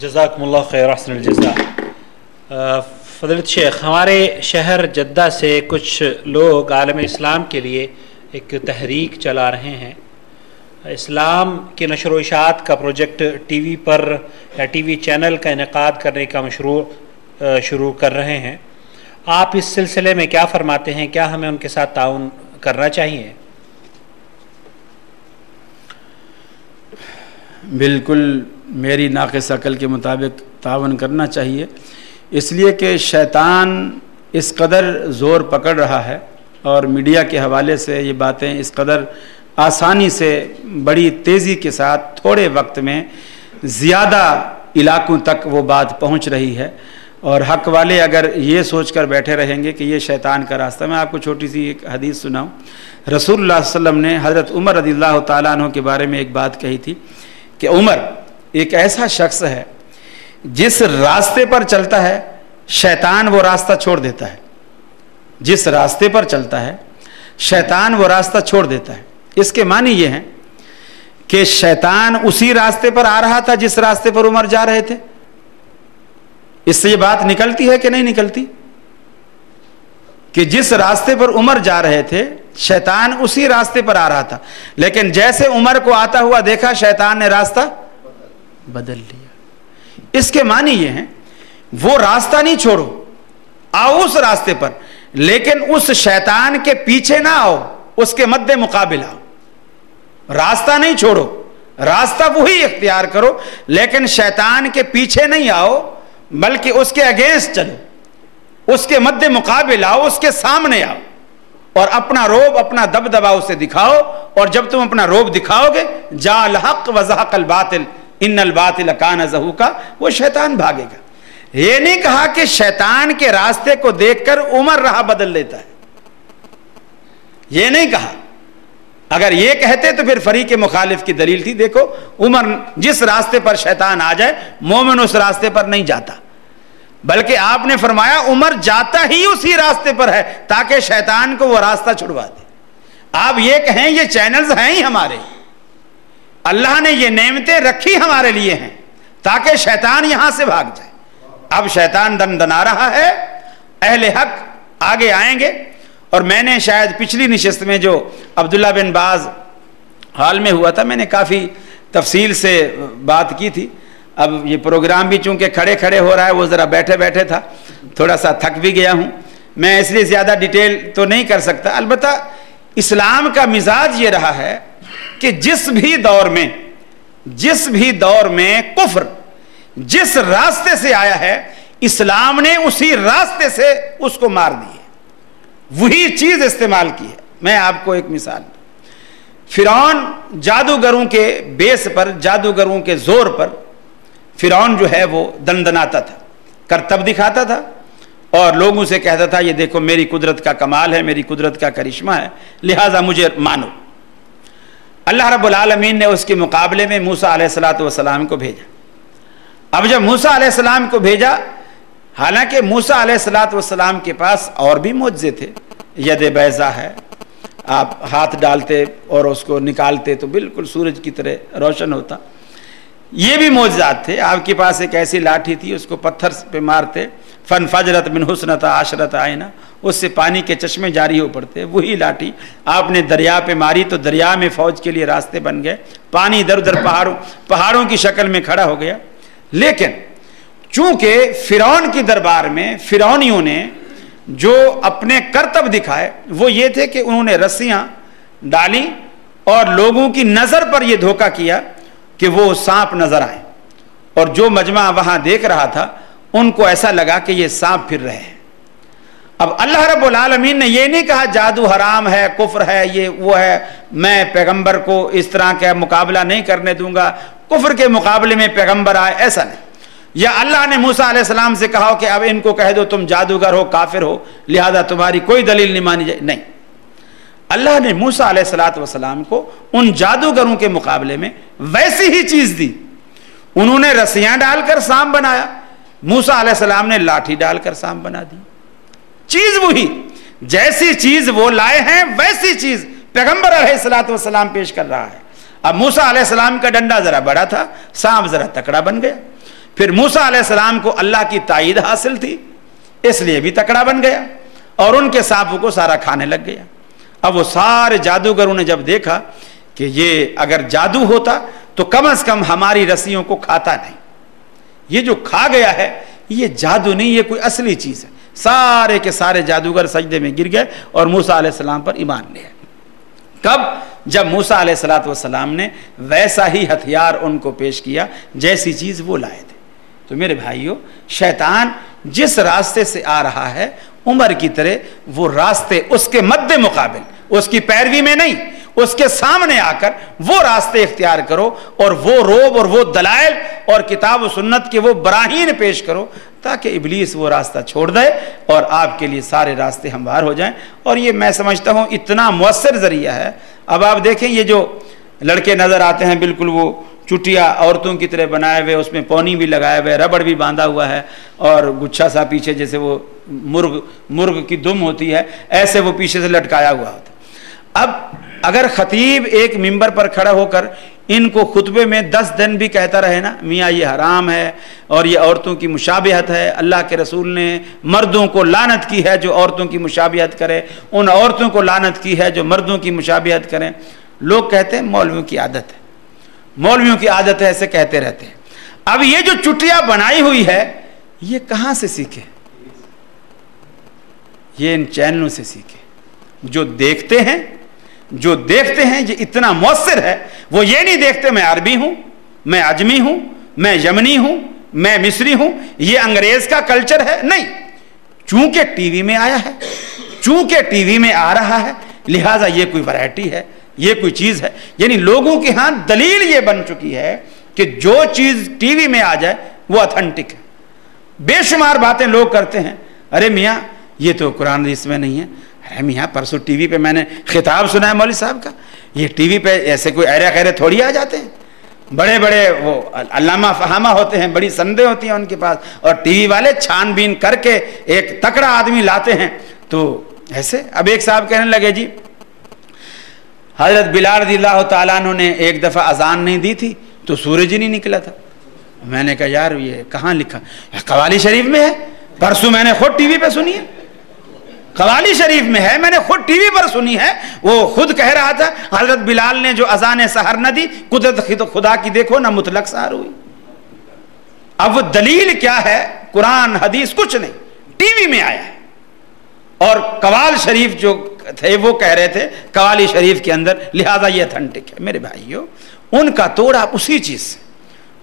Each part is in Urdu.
جزاکم اللہ خیر احسن الجزاء۔ فضیلت شیخ، ہمارے شہر جدہ سے کچھ لوگ عالم اسلام کے لیے ایک تحریک چلا رہے ہیں، اسلام کے نشر و اشاعت کا پروجیکٹ ٹی وی پر یا ٹی وی چینل کا انعقاد کرنے کا مشروع شروع کر رہے ہیں۔ آپ اس سلسلے میں کیا فرماتے ہیں؟ کیا ہمیں ان کے ساتھ تعاون کرنا چاہیے؟ بالکل میری ناقص عقل کے مطابق تعاون کرنا چاہیے، اس لیے کہ شیطان اس قدر زور پکڑ رہا ہے اور میڈیا کے حوالے سے یہ باتیں اس قدر آسانی سے بڑی تیزی کے ساتھ تھوڑے وقت میں زیادہ علاقوں تک وہ بات پہنچ رہی ہے، اور حق والے اگر یہ سوچ کر بیٹھے رہیں گے کہ یہ شیطان کا راستہ۔ میں آپ کو چھوٹی سی ایک حدیث سناؤں۔ رسول اللہ صلی اللہ علیہ وسلم نے حضرت عمر رضی اللہ تعالیٰ عنہ کے بارے میں ایک بات کہی تھی کہ عمر ایک ایسا شخص ہے جس راستے پر چلتا ہے شیطان وہ راستہ چھوڑ دیتا ہے، جس راستے پر چلتا ہے شیطان وہ راستہ چھوڑ دیتا ہے۔ اس کے معنی یہ ہیں کہ شیطان اسی راستے پر آ رہا تھا جس راستے پر عمر جا رہے تھے۔ اس سے یہ بات نکلتی ہے کہ نہیں نکلتی کہ جس راستے پر عمر جا رہے تھے شیطان اسی راستے پر آ رہا تھا، لیکن جیسے عمر کو آتا ہوا دیکھا شیطان نے راستہ بدل لیا۔ اس کے معنی یہ ہیں وہ راستہ نہیں چھوڑو، آؤ اس راستے پر، لیکن اس شیطان کے پیچھے نہ آؤ، اس کے مد مقابل آؤ۔ راستہ نہیں چھوڑو، راستہ وہی اختیار کرو، لیکن شیطان کے پیچھے نہیں آؤ بلکہ اس کے اگینسٹ چلو، اس کے مد مقابل آؤ، اس کے سامنے آؤ، اور اپنا روب اپنا دبدبا اسے دکھاؤ۔ اور جب تم اپنا روب دکھاؤ گے جاء الحق وزہق الباطل ان الباطل کان زہوقا، وہ شیطان بھاگے گا۔ یہ نہیں کہا کہ شیطان کے راستے کو دیکھ کر عمر راہ بدل لیتا ہے، یہ نہیں کہا۔ اگر یہ کہتے تو پھر فریق مخالف کی دلیل تھی، دیکھو عمر جس راستے پر شیطان آ جائے مومن اس راستے پر نہیں جاتا، بلکہ آپ نے فرمایا عمر جاتا ہی اسی راستے پر ہے تاکہ شیطان کو وہ راستہ چھڑوا دے۔ آپ یہ کہیں یہ چینلز ہیں ہی ہمارے، اللہ نے یہ نعمتیں رکھی ہمارے لیے ہیں تاکہ شیطان یہاں سے بھاگ جائے۔ اب شیطان دندنا رہا ہے، اہل حق آگے آئیں گے۔ اور میں نے شاید پچھلی نشست میں جو عبداللہ بن باز حال میں ہوا تھا میں نے کافی تفصیل سے بات کی تھی۔ اب یہ پروگرام بھی چونکہ کھڑے کھڑے ہو رہا ہے، وہ ذرا بیٹھے بیٹھے تھا، تھوڑا سا تھک بھی گیا ہوں میں، اس لیے زیادہ ڈیٹیل تو نہیں کر سکتا۔ البتہ اسلام کا مزاج یہ رہا ہے کہ جس بھی دور میں کفر جس راستے سے آیا ہے اسلام نے اسی راستے سے اس کو مار دی ہے، وہی چیز استعمال کی ہے۔ میں آپ کو ایک مثال، فرعون جادوگروں کے بیس پر، جادوگروں کے زور پر فرعون جو ہے وہ دندناتا تھا، کرتب دکھاتا تھا اور لوگوں سے کہتا تھا یہ دیکھو میری قدرت کا کمال ہے، میری قدرت کا کرشمہ ہے، لہٰذا مجھے مانو۔ اللہ رب العالمین نے اس کے مقابلے میں موسیٰ علیہ السلام کو بھیجا۔ اب جب موسیٰ علیہ السلام کو بھیجا، حالانکہ موسیٰ علیہ السلام کے پاس اور بھی معجزے تھے، ید بیضا ہے، آپ ہاتھ ڈالتے اور اس کو نکالتے تو بالکل سورج کی طرح روشن ہوتا، یہ بھی معجزات تھے۔ آپ کے پاس ایک ایسی لاٹھی تھی، اس کو پتھر پہ مارتے فانفجرت من حسنتا عشرۃ عینا، اس سے پانی کے چشمے جاری ہو پڑتے۔ وہی لاٹھی آپ نے دریا پہ ماری تو دریا میں فوج کے لیے راستے بن گئے، پانی ادھر ادھر پہاڑوں کی شکل میں کھڑا ہو گیا۔ لیکن چونکہ فرعون کی دربار میں فرعونیوں نے جو اپنے کرتب دکھائے وہ یہ تھے کہ انہوں نے رسیاں ڈالی اور لوگوں کی نظر پر یہ دھوکہ کیا کہ وہ سانپ نظر آئے، اور جو مجمع وہاں دیکھ رہا تھا ان کو ایسا لگا کہ یہ سانپ پھر رہے ہیں۔ اب اللہ رب العالمین نے یہ نہیں کہا جادو حرام ہے، کفر ہے، یہ وہ ہے، میں پیغمبر کو اس طرح کا مقابلہ نہیں کرنے دوں گا، کفر کے مقابلے میں پیغمبر آئے، ایسا نہیں۔ یا اللہ نے موسیٰ علیہ السلام سے کہا کہ اب ان کو کہہ دو تم جادوگر ہو، کافر ہو، لہذا تمہاری کوئی دلیل نہیں مانی جائے، نہیں۔ اللہ نے موسیٰ علیہ السلام کو ان جادوگروں کے مقابلے میں ویسی ہی چیز دی۔ انہوں نے رسیاں ڈال کر سانپ بنایا، موسیٰ علیہ السلام نے لاٹھی ڈال کر سانپ بنا دی۔ چیز وہی، جیسی چیز وہ لائے ہیں ویسی چیز پیغمبر علیہ السلام پیش کر رہا ہے۔ اب موسیٰ علیہ السلام کا ڈنڈا ذرا بڑا تھا، سانپ ذرا تکڑا بن گیا۔ پھر موسیٰ علیہ السلام کو اللہ کی تائید حاصل تھی، اس لیے بھی تکڑا بن گیا اور ان کے سانپوں کو سارا کھانے لگ گیا۔ اب وہ سارے جادوگروں نے جب دیکھا کہ یہ اگر جادو ہوتا تو کم از کم ہماری رسیوں کو کھاتا نہیں، یہ جو کھا گیا ہے یہ جادو نہیں، یہ کوئی اصلی چیز ہے۔ سارے کے سارے جادوگر سجدے میں گر گئے اور موسیٰ علیہ السلام پر ایمان لے آئے۔ کب؟ جب موسیٰ علیہ السلام نے ویسا ہی ہتھیار ان کو پیش کیا جیسی چیز وہ لائے تھے۔ تو میرے بھائیوں، شیطان جس راستے سے آ رہا ہے عمر کی طرح وہ راستے اس کے مد مقابل، اس کی پیروی میں نہیں، اس کے سامنے آ کر وہ راستے اختیار کرو اور وہ روب اور وہ دلائل اور کتاب و سنت کے وہ براہین پیش کرو تاکہ ابلیس وہ راستہ چھوڑ دے اور آپ کے لیے سارے راستے ہموار ہو جائیں۔ اور یہ میں سمجھتا ہوں اتنا مؤثر ذریعہ ہے۔ اب آپ دیکھیں یہ جو لڑکے نظر آتے ہیں بالکل وہ چٹیا عورتوں کی طرح بنائے ہوئے، اس میں پونی بھی لگائے ہوئے، ربڑ بھی باندھا ہوا ہے اور گچھا سا پیچھے جیسے وہ مرغ کی دم ہوتی ہے ایسے وہ پیچھے سے لٹکایا ہوا ہوتا ہے۔ اب اگر خطیب ایک ممبر پر کھڑا ہو کر ان کو خطبے میں 10 دن بھی کہتا رہے نا میاں یہ حرام ہے اور یہ عورتوں کی مشابہت ہے، اللہ کے رسول نے مردوں کو لعنت کی ہے جو عورتوں کی مشابہت کرے، ان عورتوں کو لعنت کی ہے جو مردوں کی مشابہت کریں، لوگ کہتے ہیں مولویوں کی عادت ہے، مولویوں کی عادت ہے، ایسے کہتے رہتے ہیں۔ اب یہ جو چٹیا بنائی ہوئی ہے یہ کہاں سے سیکھے؟ یہ ان چینلوں سے سیکھے جو دیکھتے ہیں یہ اتنا مؤثر ہے۔ وہ یہ نہیں دیکھتے میں عربی ہوں، میں عجمی ہوں، میں یمنی ہوں، میں مصری ہوں، یہ انگریز کا کلچر ہے، نہیں، چونکہ ٹی وی میں آیا ہے، چونکہ ٹی وی میں آ رہا ہے لہٰذا یہ کوئی ویرائٹی ہے، یہ کوئی چیز ہے۔ یعنی لوگوں کے ہاں دلیل یہ بن چکی ہے کہ جو چیز ٹی وی میں آ جائے وہ اتھینٹک ہے۔ بے شمار باتیں لوگ کرتے ہیں، ارے میاں یہ تو قرآن حدیث میں نہیں ہے، ارے میاں پرسوں ٹی وی پہ میں نے خطاب سنا ہے مولوی صاحب کا، یہ ٹی وی پہ ایسے کوئی ایرے خیرے تھوڑی آ جاتے ہیں، بڑے بڑے وہ علامہ فہامہ ہوتے ہیں، بڑی سندیں ہوتی ہیں ان کے پاس، اور ٹی وی والے چھان بین کر کے ایک تکڑا آدمی لاتے ہیں۔ تو ایسے اب ایک صاحب کہنے لگے جی حضرت بلال رضی اللہ تعالیٰ عنہ نے ایک دفعہ اذان نہیں دی تھی تو سورج ہی نہیں نکلا تھا۔ میں نے کہا یار یہ کہاں لکھا؟ قوالی شریف میں ہے، پرسوں میں نے خود ٹی وی پہ سنی ہے، قوالی شریف میں ہے، میں نے خود ٹی وی پر سنی ہے۔ وہ خود کہہ رہا تھا حضرت بلال نے جو اذان سحر نہ دی قدرت خدا کی دیکھو نہ مطلق سحر ہوئی۔ اب وہ دلیل کیا ہے؟ قرآن حدیث کچھ نہیں، ٹی وی میں آیا ہے۔ اور قوال شریف جو تھے وہ کہہ رہے تھے قوالی شریف کے اندر، لہذا یہ اتھینٹک ہے۔ میرے بھائیو ان کا توڑ آپ اسی چیز سے،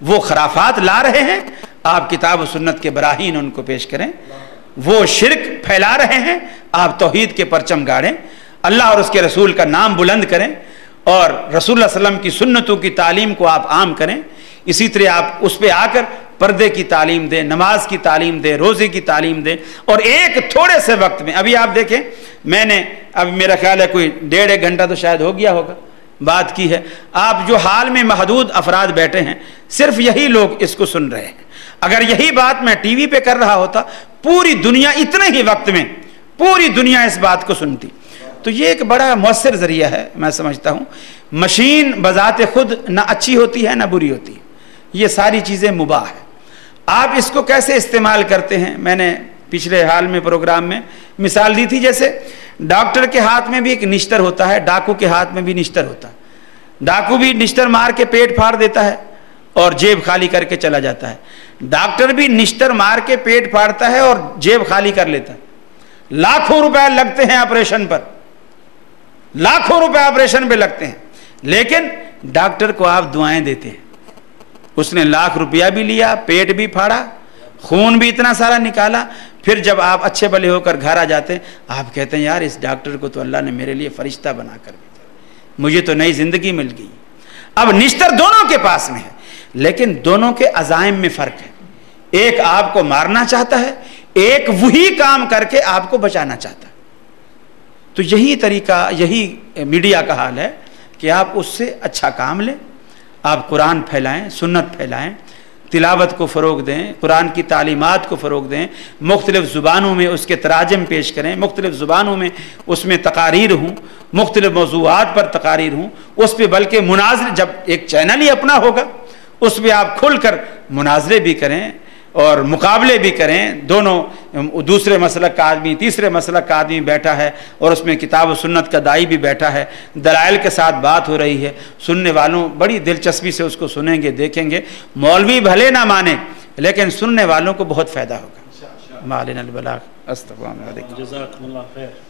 وہ خرافات لا رہے ہیں، آپ کتاب و سنت کے براہین ان کو پیش کریں، وہ شرک پھیلا رہے ہیں، آپ توحید کے پرچم گاڑیں، اللہ اور اس کے رسول کا نام بلند کریں اور رسول اللہ صلی اللہ علیہ وسلم کی سنتوں کی تعلیم کو آپ عام کریں۔ اسی طرح آپ اس پہ آ کر پردے کی تعلیم دیں، نماز کی تعلیم دیں، روزے کی تعلیم دیں، اور ایک تھوڑے سے وقت میں، ابھی آپ دیکھیں میں نے اب میرا خیال ہے کوئی 1.5 گھنٹہ تو شاید ہو گیا ہوگا بات کی ہے، آپ جو حال میں محدود افراد بیٹھے ہیں صرف یہی لوگ اس کو سن رہے ہیں۔ اگر یہی بات میں ٹی وی پہ کر رہا ہوتا پوری دنیا اتنے ہی وقت میں پوری دنیا اس بات کو سنتی۔ تو یہ ایک بڑا مؤثر ذریعہ ہے میں سمجھتا ہوں۔ مشین بذات خود نہ اچھی ہوتی ہے نہ بری ہوتی ہے، یہ ساری چیزیں مباح ہیں۔ آپ اس کو کیسے استعمال کرتے ہیں؟ میں نے پچھلے حال میں پروگرام میں مثال دی تھی، جیسے ڈاکٹر کے ہاتھ میں بھی ایک نشتر ہوتا ہے، ڈاکو کے ہاتھ میں بھی نشتر ہوتا ہے۔ ڈاکو بھی نشتر مار کے پیٹ پھاڑ دیتا ہے اور جیب خالی کر کے چلا جاتا ہے، ڈاکٹر بھی نشتر مار کے پیٹ پھاڑتا ہے اور جیب خالی کر لیتا ہے۔ لاکھوں روپے لگتے ہیں آپریشن پر، لاکھوں روپے آپریشن پہ لگتے ہیں، لیکن ڈاکٹر کو آپ دعائیں دیتے ہیں، اس نے لاکھ روپیہ بھی لیا، پیٹ بھی پھاڑا، خون بھی اتنا سارا نکالا، پھر جب آپ اچھے بھلے ہو کر گھر آ جاتے ہیں آپ کہتے ہیں یار اس ڈاکٹر کو تو اللہ نے میرے لیے فرشتہ بنا کر بھیجا، مجھے تو نئی زندگی مل گئی۔ اب نشتر دونوں کے پاس میں ہے لیکن دونوں کے عزائم میں فرق ہے، ایک آپ کو مارنا چاہتا ہے، ایک وہی کام کر کے آپ کو بچانا چاہتا ہے۔ تو یہی طریقہ، یہی میڈیا کا حال ہے کہ آپ اس سے اچھا کام لیں، آپ قرآن پھیلائیں، سنت پھیلائیں، تلاوت کو فروغ دیں، قرآن کی تعلیمات کو فروغ دیں، مختلف زبانوں میں اس کے تراجم پیش کریں، مختلف زبانوں میں اس میں تقاریر ہوں، مختلف موضوعات پر تقاریر ہوں، اس پہ بلکہ مناظر، جب ایک چینل ہی اپنا ہوگا اس میں آپ کھل کر مناظرے بھی کریں اور مقابلے بھی کریں، دونوں دوسرے مسلک کا آدمی تیسرے مسلک کا آدمی بیٹھا ہے اور اس میں کتاب و سنت کا داعی بھی بیٹھا ہے، دلائل کے ساتھ بات ہو رہی ہے، سننے والوں بڑی دلچسپی سے اس کو سنیں گے دیکھیں گے، مولوی بھلے نہ مانے لیکن سننے والوں کو بہت فائدہ ہوگا۔ مالنا البلاغ۔ استغفر اللہ علیکم۔ جزاکم اللہ خیر۔